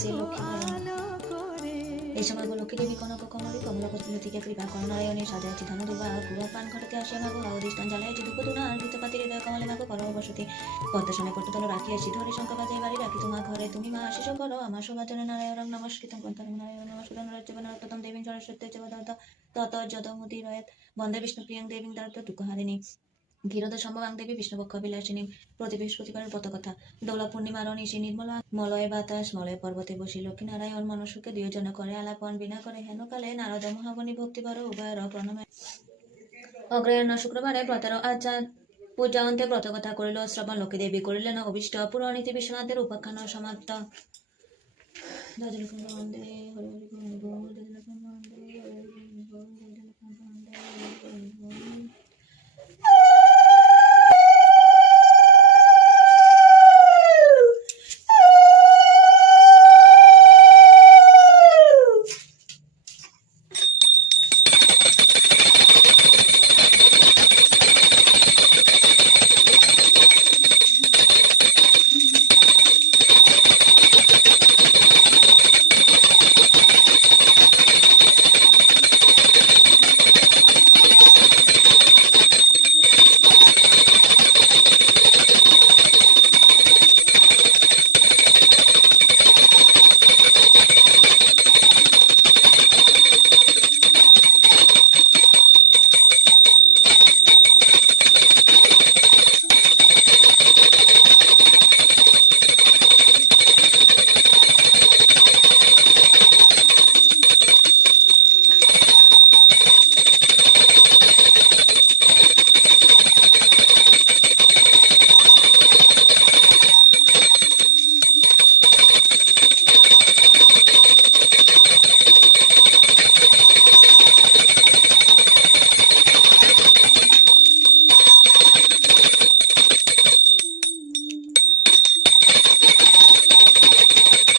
শ্রী লক্ষ্মী এই সময় লক্ষ্মী দেবী কনক কমলী কমলাপত্নী থেকে কৃপা করণারায়ণে সাজাইছি ধন দুর্বা গুড়া পান ঘটাতে আসিয়া মাগো অধিষ্ঠান জ্বালাইছি ধূপ ধুনা আর ঘৃতপাতি হৃদয় কমলে মাগো করো বসতি পদ্মাসনে পর্যতল রাখিয়াছি ধরে শঙ্কা বাজাই বাড়ি রাখি তোমার ঘরে তুমি মা আশিস করো আমার সৌভাজনে নারায়ণ নমস্কৃতম কন্তারং নারায়ণ নমস্কৃতং রাজ্যবনরতম দেবীং সরস্বতী চ বদত তত যদমুদি রয়েত বন্দে বিষ্ণুপ্রিয়ং দেবীং দারত দুঃখহারিণী গিরোদ সম্ভবাং দেবী বিষ্ণুপক্ষ বিলাসিনী প্রতি বৃহস্পতিবারের পতকথা দোলা পূর্ণিমার অনিশি নির্মলা মলয় বাতাস মলয় পর্বতে বসি লক্ষ্মী নারায়ণ মনুষ্যকে দুইজন করে আলাপন বিনা করে হেনকালে নারদ মহাবনী ভক্তিভর উভয়ের প্রণমে অগ্রহায়ণ শুক্রবারে প্রতার আচার পূজা অন্তে ব্রতকথা করিল শ্রবণ লক্ষ্মী দেবী করিলেন অভিষ্ট পুরনীতি বিশ্বনাথের উপাখ্যান সমাপ্ত।